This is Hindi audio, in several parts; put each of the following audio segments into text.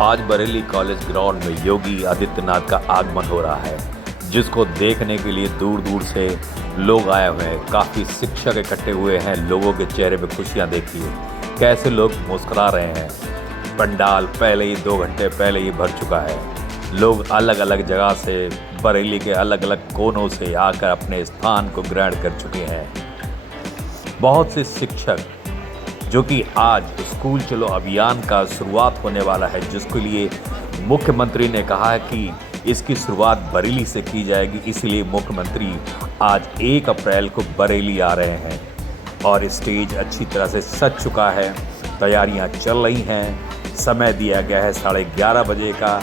आज बरेली कॉलेज ग्राउंड में योगी आदित्यनाथ का आगमन हो रहा है, जिसको देखने के लिए दूर दूर से लोग आए हुए हैं। काफ़ी शिक्षक इकट्ठे हुए हैं। लोगों के चेहरे पे खुशियाँ देखिए, कैसे लोग मुस्कुरा रहे हैं। पंडाल पहले ही 2 घंटे पहले ही भर चुका है। लोग अलग अलग जगह से, बरेली के अलग अलग कोनों से आकर अपने स्थान को ग्रहण कर चुके हैं। बहुत से शिक्षक जो कि आज स्कूल चलो अभियान का शुरुआत होने वाला है, जिसके लिए मुख्यमंत्री ने कहा है कि इसकी शुरुआत बरेली से की जाएगी, इसलिए मुख्यमंत्री आज 1 अप्रैल को बरेली आ रहे हैं और स्टेज अच्छी तरह से सज चुका है। तैयारियां चल रही हैं। समय दिया गया है 11:30 बजे का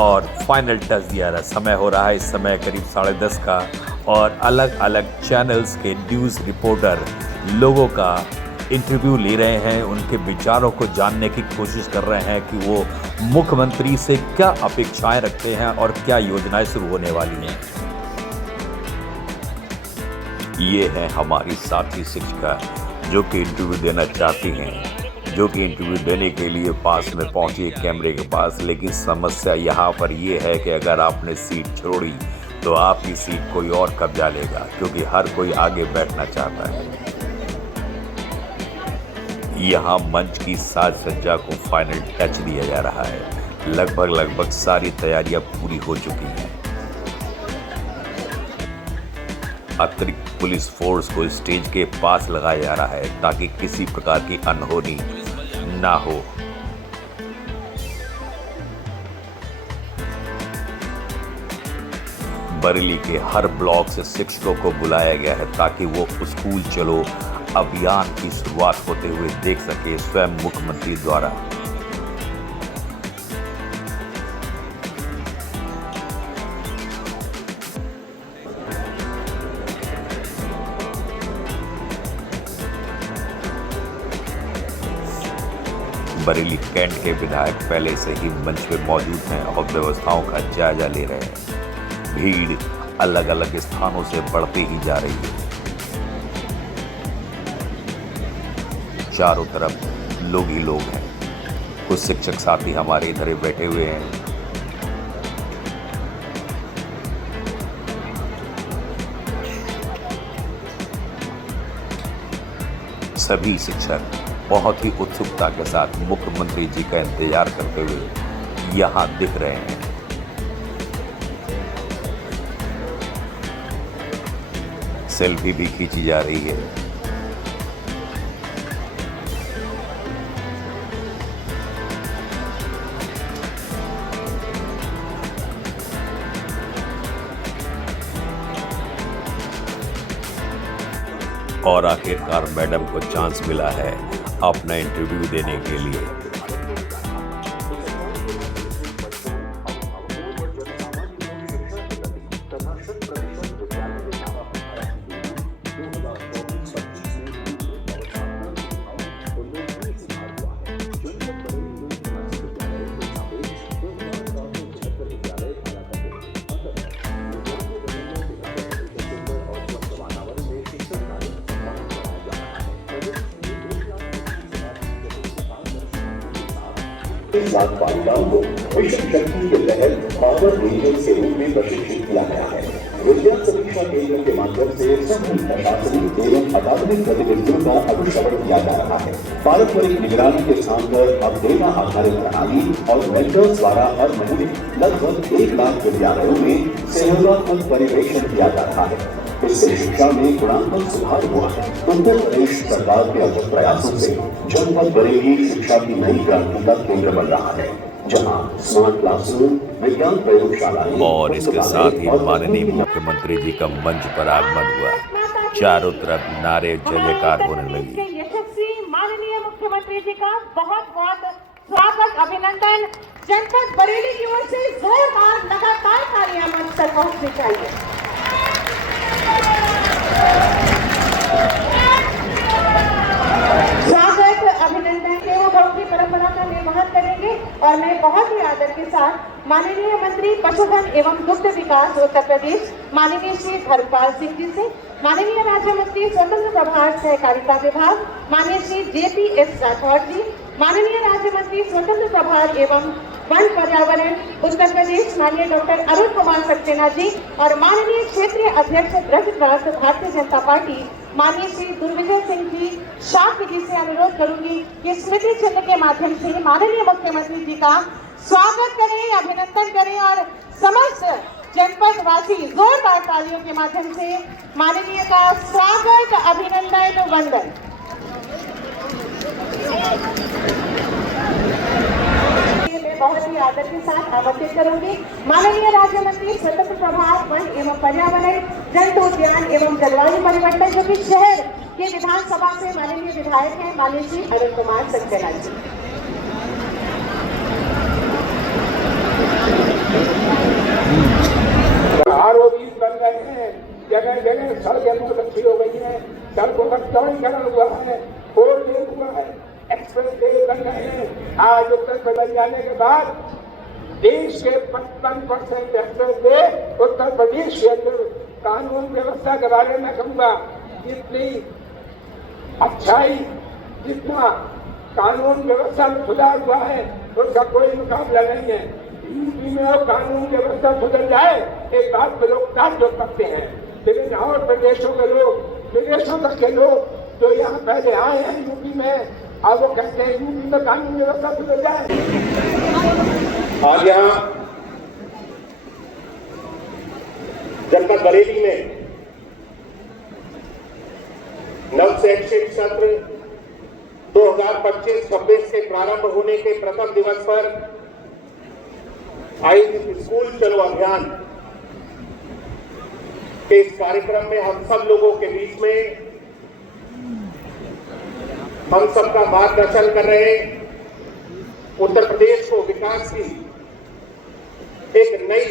और फाइनल टच दिया रहा समय हो रहा है इस समय करीब 10:30 का। और अलग अलग चैनल्स के न्यूज़ रिपोर्टर लोगों का इंटरव्यू ले रहे हैं, उनके विचारों को जानने की कोशिश कर रहे हैं कि वो मुख्यमंत्री से क्या अपेक्षाएं रखते हैं और क्या योजनाएं शुरू होने वाली हैं। ये है हमारी साथी शिक्षिका जो कि इंटरव्यू देना चाहती हैं, जो कि इंटरव्यू देने के लिए पास में पहुंची कैमरे के पास। लेकिन समस्या यहाँ पर ये है कि अगर आपने सीट छोड़ी तो आपकी सीट कोई और कब्जा लेगा, क्योंकि हर कोई आगे बैठना चाहता है। यहाँ मंच की साज सज्जा को फाइनल टच दिया जा रहा है। लगभग सारी तैयारियां पूरी हो चुकी हैं। अतिरिक्त पुलिस फोर्स को स्टेज के पास लगाया जा रहा है ताकि किसी प्रकार की अनहोनी ना हो। बरेली के हर ब्लॉक से शिक्षकों को बुलाया गया है ताकि वो स्कूल चलो अभियान की शुरुआत होते हुए देख सके स्वयं मुख्यमंत्री द्वारा। बरेली कैंट के विधायक पहले से ही मंच पे मौजूद हैं और व्यवस्थाओं का जायजा ले रहे हैं। भीड़ अलग अलग स्थानों से बढ़ती ही जा रही है। चारों तरफ लोग ही लोग हैं। कुछ शिक्षक साथी हमारे इधर ही बैठे हुए हैं। सभी शिक्षक बहुत ही उत्सुकता के साथ मुख्यमंत्री जी का इंतजार करते हुए यहाँ दिख रहे हैं। सेल्फी भी खींची जा रही है। और आखिरकार मैडम को चांस मिला है अपना इंटरव्यू देने के लिए। बालिकाओं को मिशन शक्ति के तहत पावर रेंजर के रूप में प्रशिक्षित किया गया है। विद्या परीक्षा केंद्र के माध्यम से सभी प्रशासनिक एवं अकादमिक गतिविधियों का अनुश्रवण किया जा रहा है। पारंपरिक निगरानी के स्थान पर अब डेटा आधारित प्रणाली और मेंटर्स द्वारा हर महीने लगभग 1 लाख विद्यालयों में सहयोगात्मक पर्यवेक्षण किया जा रहा है। इससे शिक्षा में गुणात्मक सुधार हुआ है। उत्तर प्रदेश सरकार के अथक प्रयासों से जनपद बरेली शिक्षा की नई क्रांति का केंद्र बन रहा है, जहां स्मार्ट क्लासरूम, विज्ञान प्रयोगशाला और इसके साथ ही माननीय मुख्यमंत्री जी का मंच पर आगमन हुआ। चारों तरफ नारे जयकार होने लगी। यशस्वी माननीय मुख्यमंत्री जी का बहुत बहुत स्वागत, अभिनंदन। जनपद बरेली की ओर से जोरदार लगातार तालियां मंच तक पहुंचनी चाहिए। स्वागत, अभिनंदन के वो बहुत परंपरा का निर्वहन करेंगे और मैं बहुत ही आदर के साथ माननीय मंत्री पशुधन एवं दुग्ध विकास उत्तर प्रदेश माननीय श्री धर्मपाल सिंह जी से, माननीय राज्य मंत्री स्वतंत्र प्रभार सहकारिता विभाग माननीय श्री JPS राठौड़ जी, माननीय राज्य मंत्री स्वतंत्र प्रभार एवं वन पर्यावरण उत्तर प्रदेश माननीय डॉक्टर अरुण कुमार सक्सेना जी और माननीय क्षेत्रीय अध्यक्ष ब्रजप्रांत भारतीय जनता पार्टी माननीय श्री दुर्विजय सिंह जी शाक्य जी से अनुरोध करूंगी कि स्मृति चिन्ह के माध्यम से माननीय मुख्यमंत्री जी का स्वागत करें, अभिनंदन करें और समस्त जनपद वासी जोरदार तालियों के माध्यम से माननीय का स्वागत, अभिनंदन, वंदन। मैं बहुत ही आदर के साथ आमंत्रित करूंगी माननीय राज्य मंत्री स्वतंत्र प्रभार वन एवं पर्यावरण, जंतु उद्यान एवं जलवायु परिवर्तन जो कि शहर के विधानसभा से माननीय विधायक हैं माननीय श्री अरुण कुमार सक्सेना जी। आरओबी बन गए हैं, जगह जगह सड़कें बहुत अच्छी हो गई हैं, सड़कों का चौड़ीकरण हुआ है, 4 लेन हुआ है, एक्सप्रेस वे बन गए हैं। आज उत्तर प्रदेश जाने के बाद देश के 55% एक्सप्रेस वे उत्तर प्रदेश के अंदर। कानून व्यवस्था के बारे में कहूँगा, जितनी अच्छाई, जितना कानून व्यवस्था में सुधार हुआ है उसका कोई मुकाबला नहीं है। यूपी में और कानून व्यवस्था सुधर जाए, एक बात पे लोग ताज्जुब करते हैं, लेकिन और प्रदेशों के लोग, विदेशों तक के लोग जो यहाँ पहले आए हैं यूपी में, अब वो कहते हैं यूपी में कानून व्यवस्था सुधर जाए। आज यहाँ जनपद बरेली में नव शैक्षिक सत्र 2025-26 के प्रारंभ होने के प्रथम दिवस पर आयोजित स्कूल चलो अभियान के इस कार्यक्रम में हम सब लोगों के बीच में हम सबका मार्गदर्शन कर रहे उत्तर प्रदेश को विकास की एक नई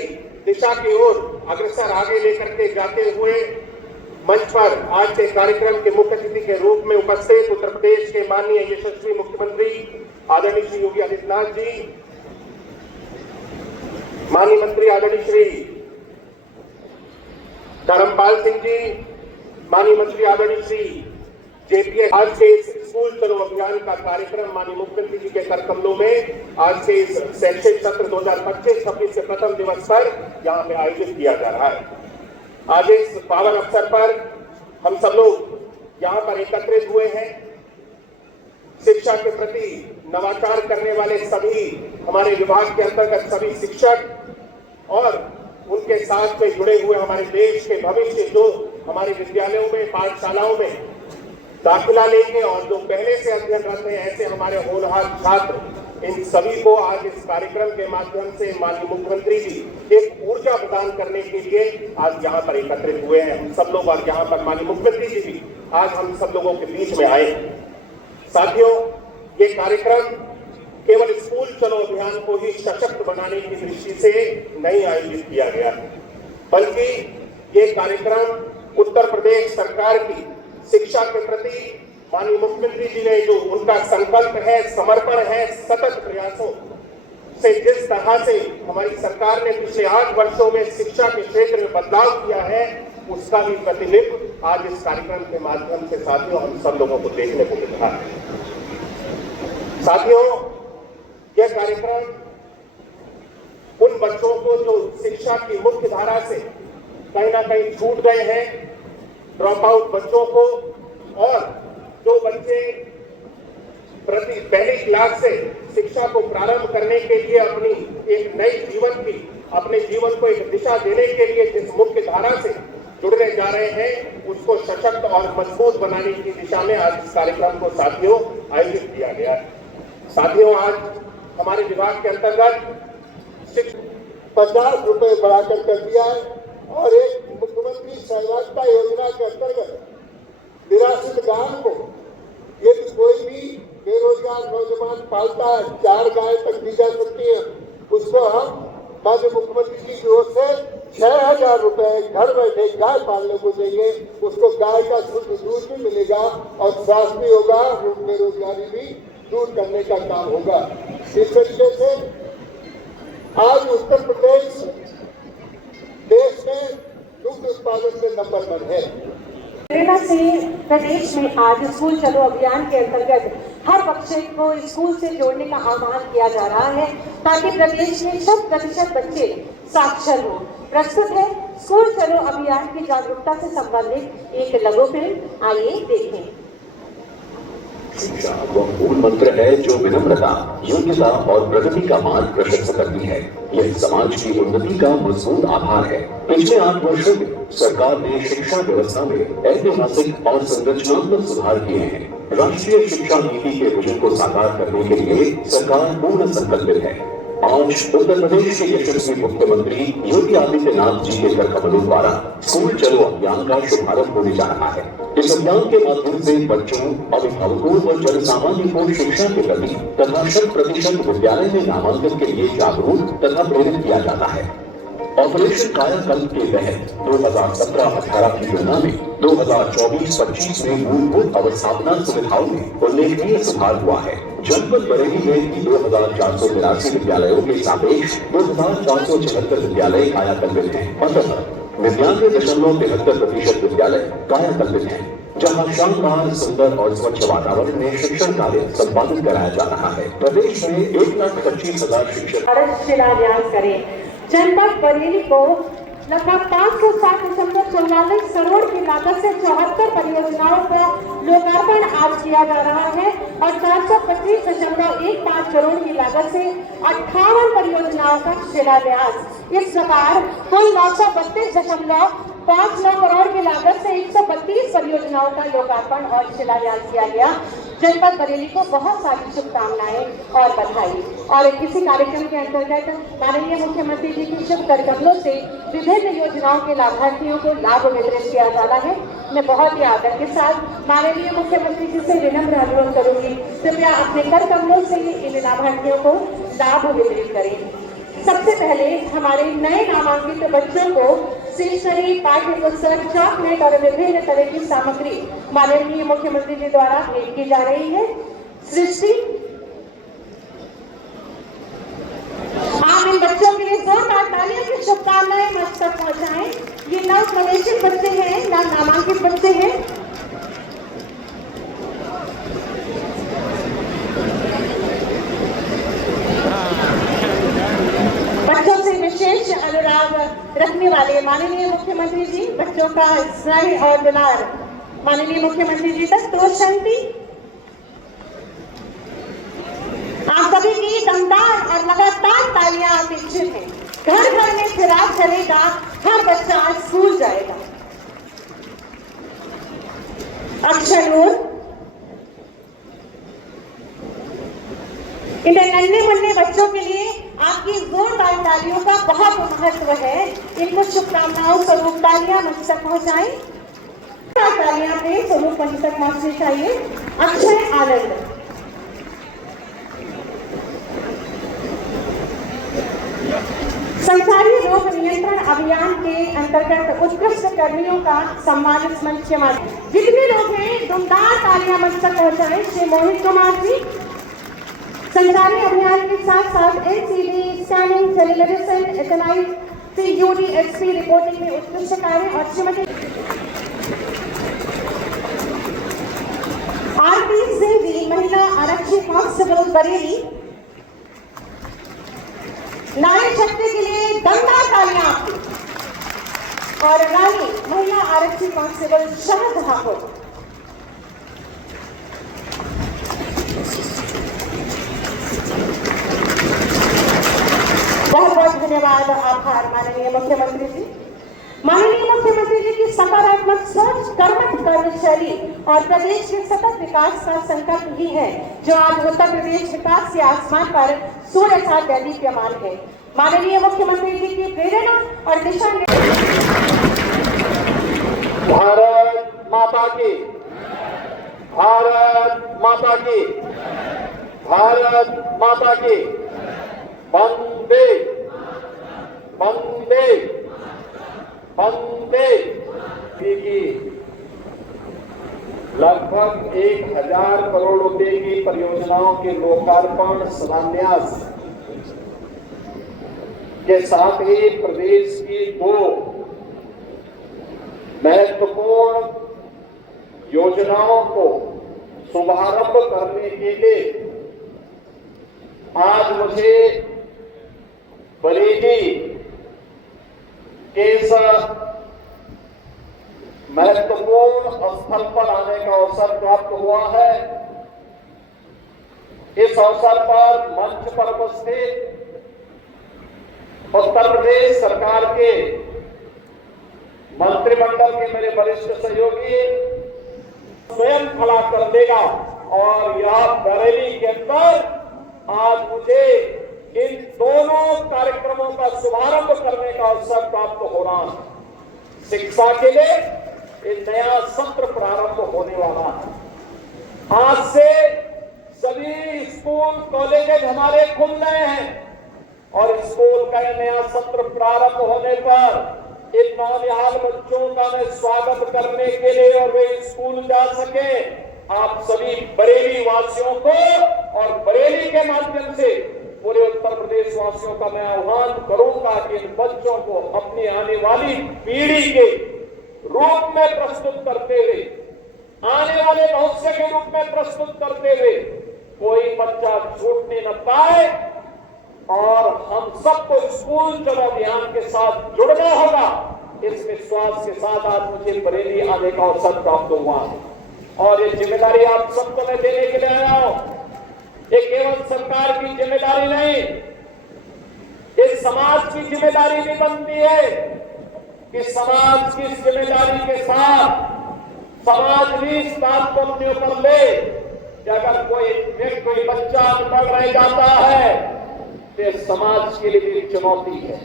दिशा की ओर अग्रसर आगे लेकर के जाते हुए मंच पर आज के कार्यक्रम के मुख्य अतिथि के रूप में उपस्थित उत्तर प्रदेश के माननीय यशस्वी मुख्यमंत्री आदरणीय श्री योगी आदित्यनाथ जी, माननीय मंत्री आदरणीय श्री धर्मपाल सिंह जी, माननीय मंत्री आदरणीय श्री जेपीएस, आज के इस स्कूल चलो अभियान का कार्यक्रम माननीय मुख्यमंत्री जी के कर कमलों में आज के इस शैक्षिक सत्र 2025-26 के प्रथम दिवस पर यहाँ पे आयोजित किया जा रहा है। आज इस पावन अवसर पर हम सब लोग यहाँ पर एकत्रित हुए हैं। शिक्षा के प्रति नवाचार करने वाले सभी हमारे विभाग के अंतर्गत सभी शिक्षक और उनके साथ में जुड़े हुए हमारे देश के भविष्य जो हमारे विद्यालयों में, पाठशालाओं में दाखिला लेंगे और जो पहले से अध्ययनरत हैं, ऐसे हमारे होनहार छात्र, इन सभी को आज इस कार्यक्रम के माध्यम से माननीय मुख्यमंत्री जी एक ऊर्जा प्रदान करने के लिए आज यहाँ पर एकत्रित हुए हैं। हम सब लोग और यहाँ पर माननीय मुख्यमंत्री जी भी आज हम सब लोगों के बीच में आए। साथियों, ये कार्यक्रम केवल स्कूल चलो अभियान को ही सशक्त बनाने की दृष्टि से नहीं आयोजित किया गया, बल्कि ये कार्यक्रम उत्तर प्रदेश सरकार की शिक्षा के प्रति माननीय मुख्यमंत्री जी ने जो उनका संकल्प है, समर्पण है, सतत प्रयासों से जिस तरह से हमारी सरकार ने पिछले 8 वर्षों में शिक्षा के क्षेत्र में बदलाव किया है, उसका भी प्रतिबिंब आज इस कार्यक्रम के माध्यम से साथियों हम सब लोगों को देखने को मिल रहा है। साथियों, यह कार्यक्रम उन बच्चों को जो शिक्षा की मुख्य धारा से कहीं ना कहीं छूट गए हैं, ड्रॉप आउट बच्चों को, और जो बच्चे प्रति पहली क्लास से शिक्षा को प्रारंभ करने के लिए अपनी एक नई जीवन की, अपने जीवन को एक दिशा देने के लिए जिस मुख्य धारा से जुड़ने जा रहे हैं, उसको सशक्त और मजबूत बनाने की दिशा में आज इस कार्यक्रम को साथियों आयोजित किया गया है। साथियों, आज हमारे विभाग के अंतर्गत 50 रुपए बढ़ाकर कर दिया है और एक मुख्यमंत्री सहभागिता योजना के अंतर्गत निराश्रित गांव को, यदि कोई भी बेरोजगार नौजवान पालता है, 4 गाय तक दी जा सकती है, उसको हम माननीय मुख्यमंत्री जी की ओर से 6000 रुपए घर बैठे गाय पालने को देंगे। उसको गाय का शुद्ध दूध भी मिलेगा और स्वास्थ्य भी होगा, बेरोजगारी भी दूर करने का काम होगा। इस तरीके से आज उत्तर प्रदेश देश में दुग्ध उत्पादन में नंबर 1 है। प्रेरणा से प्रदेश में आज स्कूल चलो अभियान के अंतर्गत हर बच्चे को स्कूल से जोड़ने का आह्वान किया जा रहा है ताकि प्रदेश में 100% बच्चे साक्षर हो। प्रस्तुत है स्कूल चलो अभियान की जागरूकता से संबंधित एक लघु फिल्म, आइए देखें। शिक्षा वो मूल मंत्र है जो विनम्रता, योग्यता और प्रगति का मार्ग प्रशस्त करती है। यह समाज की उन्नति का मजबूत आधार है। पिछले 8 वर्षों में सरकार ने शिक्षा व्यवस्था में ऐतिहासिक और संरचनात्मक सुधार किए हैं। राष्ट्रीय शिक्षा नीति के विजन को साकार करने के लिए सरकार पूर्ण संकल्पित है। आज उत्तर प्रदेश के यशस्वी मुख्यमंत्री योगी आदित्यनाथ जी के कर कमलों द्वारा स्कूल चलो अभियान का शुभारंभ होने जा रहा है। इस अभियान के माध्यम से बच्चों, अभिभावकों व जन सामान्य को शिक्षा के प्रति तथा 100% विद्यालय में नामांकन के लिए जागरूक तथा प्रेरित किया जाता है। ऑपरेशन कायाकल्प के तहत 2017-18 की तुलना में 2024-25 में मूलभूत अवस्थापना सुविधाओं में उल्लेखनीय सुधार हुआ है। जनपद बरेली में 2483 विद्यालयों के सापेक्ष 2474 विद्यालय कायाकल्पित हैं। अतः 99.73% विद्यालय कायाकल्पित हैं, जहां शानदार, सुंदर और स्वच्छ वातावरण में शिक्षण कार्य संपादित कराया जा रहा है। प्रदेश में 1,25,000 शिक्षक शिलान्यास करें। जनपद बरेली को लगभग 560.44 करोड़ की लागत से 74 परियोजनाओं का लोकार्पण आज किया जा रहा है और 425.15 करोड़ की लागत से 58 परियोजनाओं का शिलान्यास। इस प्रकार कुल 932.59 करोड़ की लागत से 132 परियोजनाओं का लोकार्पण और शिलान्यास किया गया। जनपद बरेली को बहुत सारी शुभकामनाएं और बधाई। और इसी कार्यक्रम के अंतर्गत माननीय मुख्यमंत्री जी की शुभ कर कमलों से विभिन्न योजनाओं के लाभार्थियों को लाभ वितरित किया जाना है। मैं बहुत ही आदर के साथ माननीय मुख्यमंत्री जी से विनम्र अनुरोध करूंगी, कृपया अपने कर कमलों से इन लाभार्थियों को लाभ वितरित करें। सबसे पहले हमारे नए नामांकित बच्चों को स्टेशनरी, पाठ्य पुस्तक, चॉकलेट और विभिन्न तरह की सामग्री माननीय मुख्यमंत्री जी द्वारा भेंट की जा रही है। सृष्टि, आप इन बच्चों के लिए जोरदार तालियों की शुभकामनाएं मंच तक पहुंचाएं। ये नव प्रवेशित बच्चे हैं, नव नामांकित बच्चे हैं। बच्चों से विशेष अनुराग रखने वाले माननीय मुख्यमंत्री जी बच्चों का स्नेह और दुलार माननीय मुख्यमंत्री जी तक तो शांति। आप सभी की दमदार और लगातार तालियां अपेक्षित हैं। घर घर में चिराग चलेगा, हर बच्चा स्कूल जाएगा। अक्षर नूर, इन नन्हे मुन्ने बच्चों के लिए आपकी जोरदार तालियों का बहुत महत्व है। इनको शुभकामनाओं स्वरूप तालियां मंच तक पहुंचाएं। तालियां अपने स्वरूप मंच तक पहुंचनी चाहिए। अक्षय आनंद, संचारी रोग नियंत्रण अभियान के अंतर्गत उत्कृष्ट कर्मियों का सम्मान इस मंच के माध्यम। जितने लोग हैं दुमदार तालियां मंच तक पहुंचाएं। श्री मोहित कुमार जी, संचारी अभियान के साथ साथ एनसीडी, स्कैनिंग, टेलीमेडिसिन, एथेनाइट, CUDXP रिपोर्टिंग में उत्कृष्ट कार्य। और श्रीमती आरती सिंह जी, महिला आरक्षी कांस्टेबल बरेली, नारी शक्ति के लिए दमदार तालियां आपकी। और रानी महिला आरक्षी कांस्टेबल शाहजहांपुर। बहुत बहुत धन्यवाद, आभार माननीय मुख्यमंत्री जी। माननीय मुख्यमंत्री जी की सकारात्मक सोच, कर्मठ कार्यशैली और प्रदेश के सतत विकास का संकल्प ही है जो आज उत्तर प्रदेश विकास के आसमान पर सूर्य सा दैदीप्यमान है। माननीय मुख्यमंत्री जी की प्रेरणा और दिशा भारत माता की, भारत माता की, भारत माता की। वंदे वंदे वंदे। लगभग 1000 करोड़ रुपए की परियोजनाओं के लोकार्पण, शिलान्यास के साथ ही प्रदेश की 2 महत्वपूर्ण योजनाओं को शुभारंभ करने के लिए आज मुझे बरेली के इस महत्वपूर्ण स्थल पर आने का अवसर प्राप्त हुआ है। इस अवसर पर मंच पर उपस्थित उत्तर प्रदेश सरकार के मंत्रिमंडल के मेरे वरिष्ठ सहयोगी स्वयं खड़ा कर देगा और यह बरेली के अंदर आज मुझे इन दोनों कार्यक्रमों का शुभारंभ करने का अवसर प्राप्त हो रहा है। शिक्षा के लिए एक नया सत्र प्रारंभ होने वाला है। आज से सभी स्कूल कॉलेजेज हमारे खुल रहे हैं और स्कूल का नया सत्र प्रारंभ होने पर इन नौनिहाल बच्चों का मैं स्वागत करने के लिए और वे स्कूल जा सके आप सभी बरेली वासियों को और बरेली के माध्यम से पूरे उत्तर प्रदेश वासियों का मैं आह्वान करूंगा कि इन बच्चों को अपनी आने वाली पीढ़ी के रूप में प्रस्तुत करते हुए, आने वाले भविष्य के रूप में प्रस्तुत करते हुए कोई बच्चा छूटने न पाए और हम सबको स्कूल चलो अभियान के साथ जुड़ना होगा। इस विश्वास के साथ आज मुझे बरेली आने का अवसर प्राप्त हुआ है और ये जिम्मेदारी आप सबको मैं देने के लिए आया हूं। ये केवल सरकार की जिम्मेदारी नहीं, इस समाज की जिम्मेदारी भी बनती है कि समाज की जिम्मेदारी के साथ समाज भी इस बात को अपने ऊपर ले कि अगर कोई बच्चा अनपढ़ रह जाता है तो समाज के लिए भी चुनौती है,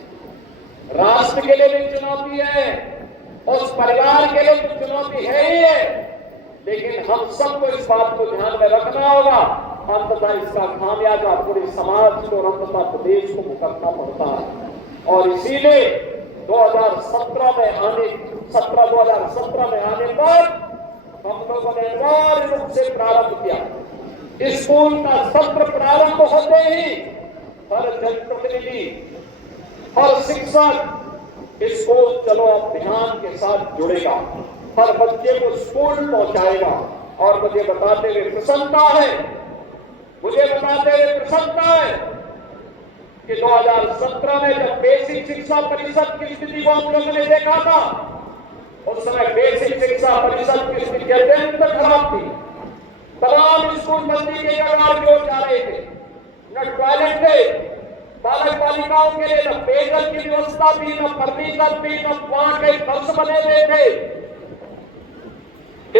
राष्ट्र के लिए भी चुनौती है, उस परिवार के लिए भी चुनौती है ही है। लेकिन हम सबको इस बात को ध्यान में रखना होगा, अंततः इसका खामियाजा पूरे समाज को और अंततः प्रदेश को भुगतना पड़ता है। और इसीलिए 2017 में आने पर हम लोगों ने अनिवार्य रूप से प्रारंभ किया। स्कूल का सत्र प्रारंभ होते ही हर जनप्रतिनिधि, हर शिक्षक स्कूल चलो अभियान के साथ जुड़ेगा, हर बच्चे को स्कूल पहुंचाएगा। और मुझे बताते हुए प्रसन्नता है कि 2017 में जब बेसिक शिक्षा परिषद की स्थिति को हम लोगों ने देखा था, उस समय बेसिक शिक्षा परिषद की स्थिति अत्यंत खराब थी। तमाम स्कूल बंदी के कगार की ओर जा रहे थे, न टॉयलेट थे बालक बालिकाओं के लिए, न पेयजल की व्यवस्था थी, न फर्नीचर थी, न वहां के फर्श बने हुए थे।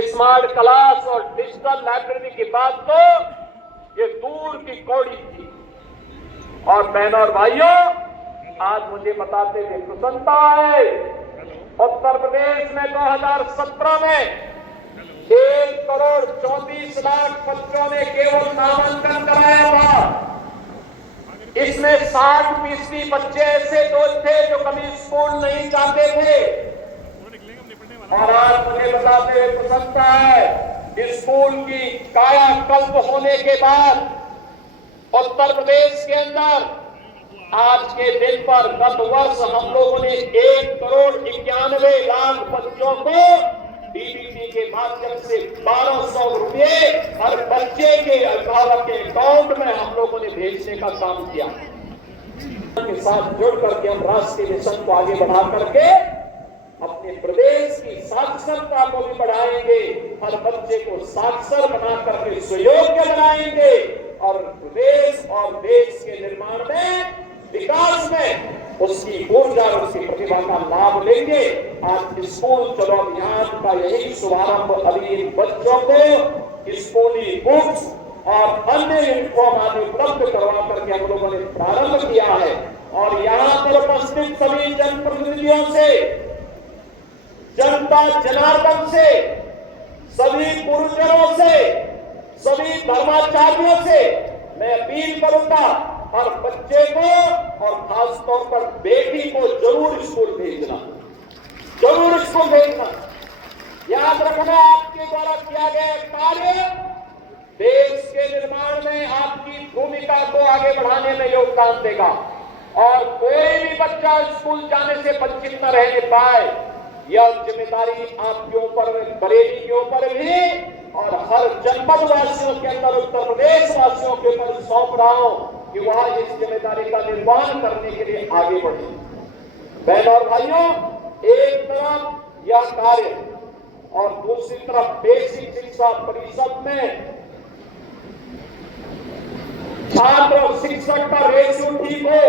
स्मार्ट क्लास और डिजिटल लाइब्रेरी की बात तो ये दूर की कौड़ी थी। और बहनों और भाइयों, आज मुझे बताते हुए प्रसन्नता है, उत्तर प्रदेश में 2017 में 1,34,00,000 बच्चों ने केवल नामांकन कराया था। इसमें 60% बच्चे ऐसे थे जो कभी स्कूल नहीं जाते थे। और आज मुझे बताते हुए प्रसन्नता है, स्कूल की कायाकल्प होने के बाद उत्तर प्रदेश के अंदर आज के दिन पर गत वर्ष हम लोगों ने 1,91,00,000 बच्चों को डीबीटी के माध्यम से 1,200 रुपए हर बच्चे के अभिभावक के अकाउंट में हम लोगों ने भेजने का काम किया। के साथ जुड़ करके हम राष्ट्रीय मिशन को आगे बढ़ा करके अपने प्रदेश की साक्षरता को भी बढ़ाएंगे, हर बच्चे को साक्षर बना करके सुयोग्य बनाएंगे और प्रदेश और देश के निर्माण में, विकास में उसकी ऊर्जा और उसकी प्रतिभा का लाभ लेंगे। आज स्कूल चलो अभियान का यही शुभारंभ अभी इन बच्चों को स्कूली बुक्स और अन्य यूनिफॉर्म आदि उपलब्ध करवा करके हम लोगों ने प्रारंभ किया है। और यहाँ पर उपस्थित सभी जनप्रतिनिधियों से, जनता जनार्दन से, सभी गुरुजनों से, सभी धर्माचार्यों से मैं अपील करूंगा, हर बच्चे को और खासतौर पर बेटी को जरूर स्कूल भेजना, जरूर स्कूल भेजना। याद रखना, आपके द्वारा किया गया कार्य देश के निर्माण में आपकी भूमिका को आगे बढ़ाने में योगदान देगा और कोई भी बच्चा स्कूल जाने से वंचित न रहने पाए, यह जिम्मेदारी आपके ऊपर, बरेली के ऊपर भी और हर जनपद वासियों के अंदर, उत्तर प्रदेश वासियों के ऊपर सौंप रहा हूं कि वह इस जिम्मेदारी का निर्वहन करने के लिए आगे बढ़े। बहनों और भाइयों, एक तरफ यह कार्य और दूसरी तरफ बेसिक शिक्षा परिषद में छात्र और शिक्षक का रेशियो ठीक हो।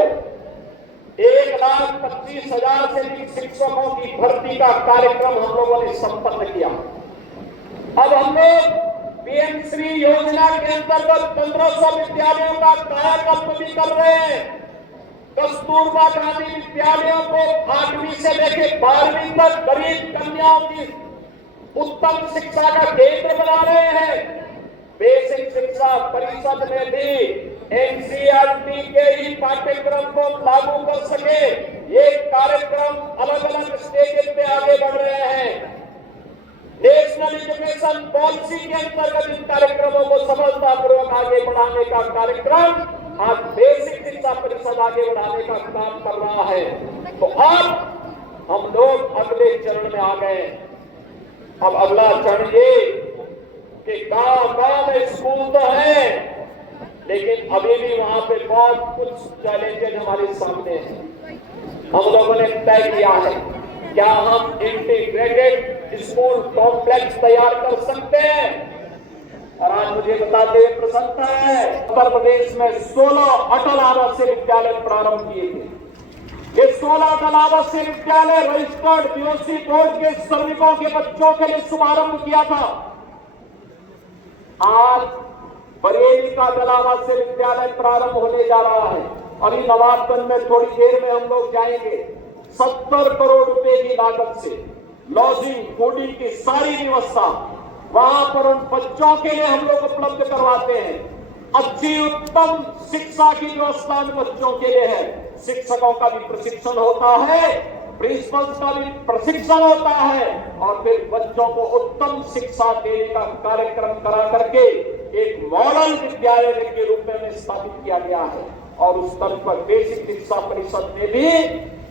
1,25,000 से अधिक शिक्षकों की भर्ती का कार्यक्रम हम लोगों ने संपन्न किया। अब हम लोग पीएम श्री योजना के अंतर्गत 1500 विद्यालयों का कायाकल्प भी कर रहे हैं। कस्तूरबा गांधी विद्यालयों को 8वीं से लेकर 12वीं तक गरीब कन्याओं की उत्तम शिक्षा का केंद्र बना रहे हैं। बेसिक शिक्षा परिषद में भी एनसीईआरटी के ही पाठ्यक्रम को लागू कर सके, ये कार्यक्रम अलग अलग स्टेज पे आगे बढ़ रहे हैं। नेशनल एजुकेशन पॉलिसी के अंतर्गत इन कार्यक्रमों को सफलतापूर्वक आगे बढ़ाने का कार्यक्रम आज बेसिक शिक्षा परिषद आगे बढ़ाने का काम कर रहा है। तो अब हम लोग अगले चरण में आ गए। अब अगला चरण ये कि गांव में स्कूल तो है, लेकिन अभी भी वहां पे बहुत कुछ चैलेंजेस हमारे सामने हैं। हम लोगों ने तय किया है, क्या हम इंटीग्रेटेड स्कूल कॉम्प्लेक्स तैयार कर सकते हैं? और आज मुझे बताते हुए प्रसन्नता है, उत्तर प्रदेश में 16 अटल आवासीय विद्यालय प्रारंभ किए थे। ये 16 अटल आवासीय विद्यालय रजिस्टर्ड बीओसी बोर्ड के श्रमिकों के बच्चों के लिए शुभारंभ किया था। आज बरेली का अटल आवासीय विद्यालय प्रारंभ होने जा रहा है और इन नवाबगंज में थोड़ी देर में हम लोग जाएंगे। 70 करोड़ रुपए की लागत से लॉजिंग फूडिंग की सारी व्यवस्था वहां पर उन बच्चों के लिए हम लोग उपलब्ध करवाते हैं। अच्छी उत्तम शिक्षा की व्यवस्था उन बच्चों के लिए है। शिक्षकों का भी प्रशिक्षण होता है, प्रिंसिपल्स का भी प्रशिक्षण होता है और फिर बच्चों को उत्तम शिक्षा देने का कार्यक्रम करा करके एक मॉडल विद्यालय के रूप में स्थापित किया गया है। और उस स्तर पर बेसिक शिक्षा परिषद ने भी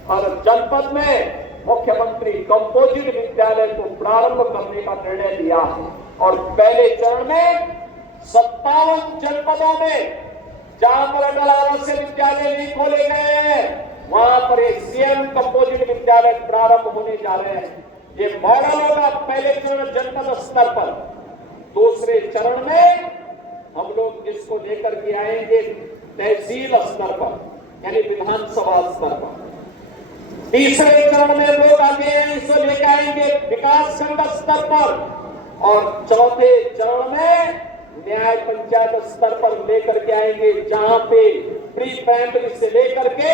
हर जनपद में मुख्यमंत्री कंपोजिट विद्यालय को प्रारंभ करने का निर्णय लिया है। और पहले चरण में 57 जनपदों में जहां पर अटल आवासीय विद्यालय नहीं खोले गए हैं, वहां पर एक सीएम कंपोजिट विद्यालय प्रारंभ होने जा रहे हैं। ये मॉडल होगा पहले चरण जनपद स्तर पर। दूसरे चरण में हम लोग इसको लेकर के आएंगे तहसील स्तर पर, यानी विधानसभा स्तर पर। तीसरे चरण में लोग आगे इसको लेकर आएंगे विकास खंड स्तर पर और चौथे चरण में न्याय पंचायत स्तर पर लेकर के आएंगे, जहां पे प्री प्राइमरी से लेकर के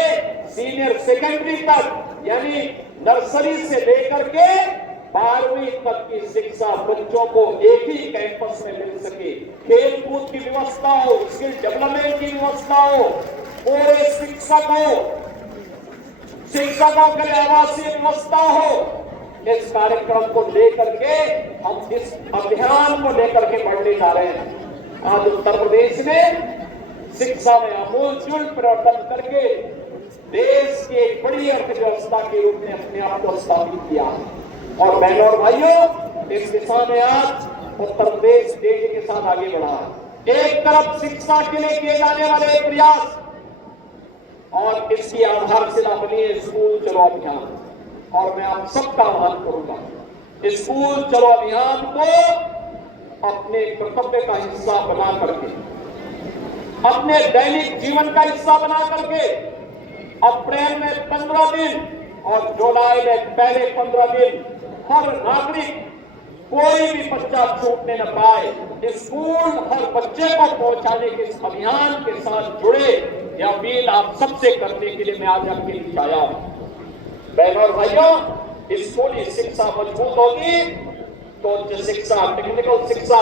सीनियर सेकेंडरी तक, यानी नर्सरी से लेकर के 12वीं तक की शिक्षा बच्चों को एक ही कैंपस में मिल सके। खेल कूद की व्यवस्था हो, स्किल डेवलपमेंट की व्यवस्था हो, पूरे शिक्षकों के लिए आवासीय व्यवस्था हो। इस कार्यक्रम को लेकर के हम इस अभियान को लेकर के बढ़ने जा रहे हैं। आज उत्तर प्रदेश में शिक्षा में आमूलचूल परिवर्तन करके देश की एक बड़ी अर्थव्यवस्था के रूप में अपने आप को स्थापित किया है। और बहनों और भाइयों, इस दिशा में आज उत्तर प्रदेश तेजी के साथ आगे बढ़ा है। एक तरफ शिक्षा के लिए किए जाने वाले प्रयास और इसकी आधारशिला बनी है स्कूल चलो अभियान। और मैं आप सबका आह्वान करूंगा, स्कूल चलो अभियान को अपने कर्तव्य का हिस्सा बना करके, अपने दैनिक जीवन का हिस्सा बना करके अप्रैल में 15 दिन और जुलाई में पहले 15 दिन हर नागरिक, कोई भी बच्चा छूटने न पाए, स्कूल हर बच्चे को पहुंचाने के इस अभियान के साथ जुड़े, यह अपील आप सबसे करने के लिए मैं आज आपके बीच आया हूं। बहनों और भाइयों, स्कूली शिक्षा मजबूत होगी तो उच्च शिक्षा, टेक्निकल शिक्षा,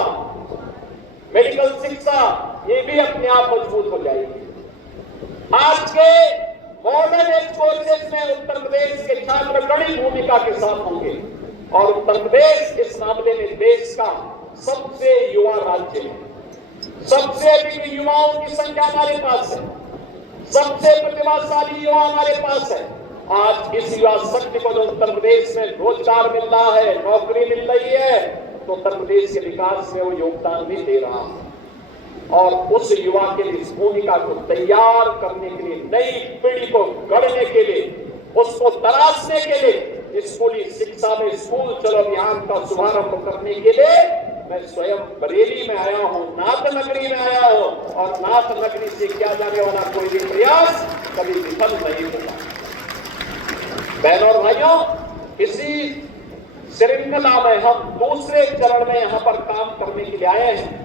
मेडिकल शिक्षा, ये भी अपने आप मजबूत हो जाएगी। आज के मॉडर्न एज कोर्सेज में उत्तर प्रदेश के छात्र बड़ी भूमिका के साथ होंगे और उत्तर प्रदेश इस मामले में देश का सबसे युवा राज्य है। सबसे अधिक युवाओं की संख्या हमारे पास है, सबसे प्रतिभाशाली युवा हमारे पास है। आज इस युवा शक्ति को जो उत्तर प्रदेश में रोजगार मिल रहा है, नौकरी मिल रही है, तो उत्तर प्रदेश के विकास में वो योगदान भी दे रहा हूं। और उस युवा के लिए, इस भूमिका को तैयार करने के लिए, नई पीढ़ी को गढ़ने के लिए, उसको तराशने के लिए स्कूली शिक्षा में स्कूल चलो अभियान का शुभारंभ करने के लिए मैं स्वयं बरेली में आया हूं, नाथ नगरी में आया हूं। और नाथ नगरी से किया जाने वाला कोई भी प्रयास कभी विफल नहीं होगा। बहनों और भाइयों, इसी श्रृंखला में हम दूसरे चरण में यहां पर काम करने के लिए आए हैं।